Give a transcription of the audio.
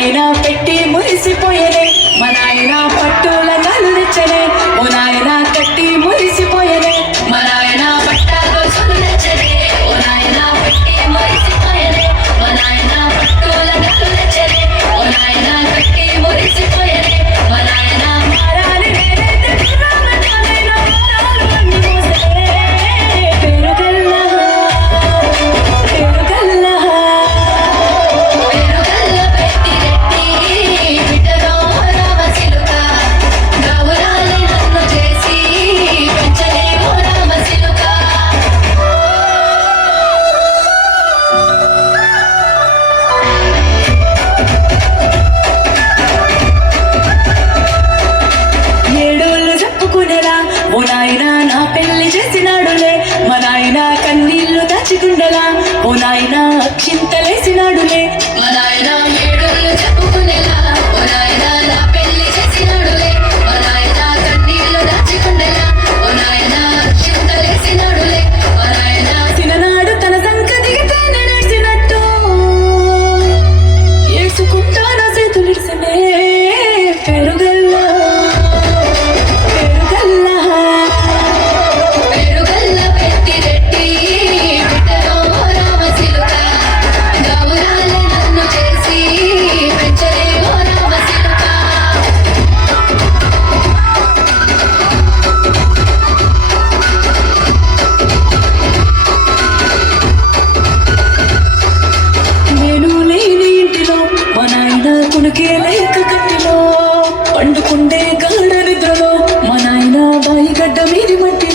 నాయన పెట్టి మురిసిపోయనే మా నాయన పట్టుల కళ్ళు తెచ్చనే ఓ నాయన కట్టి మురిసిపోయనే మా నాయన పట్ట గొలుసులు తెచ్చనే ఓ నాయన పెట్టి మురిసిపోయనే మా నాయన పట్టుల కళ్ళు తెచ్చనే ఓ నాయన కట్టి మురిసిపోయనే మా నాయన మారాలి నేనైతే గుర్రాలతోనైనా మారాలు అన్ని మోసలే పెరుగల్లా పెరుగల్లా ఓ నాయన నా పెళ్లి చేసినాడులే మా నాయన కన్నీళ్లు దాచికుండలా ఓ నాయన అక్షింతలేసినాడులే మా నాయన ఏడోళ్ళు చెప్పుకునేలా ఓ నాయన నా పెళ్లి చేసినాడులే మా నాయన కన్నీళ్లు దాచికుండలా ఓ నాయన అక్షింతలేసినాడులే మా నాయన చిన్ననాడు తన సంకదిగితే నడిచినట్టు ఏసుకుంటా నా చేతులిడిసనే పెరుగల్లా కునికే లేక కట్టిలో పండుకుండే గాఢ నిద్రలో మా నాయన బాయి గడ్డ మీది మట్టి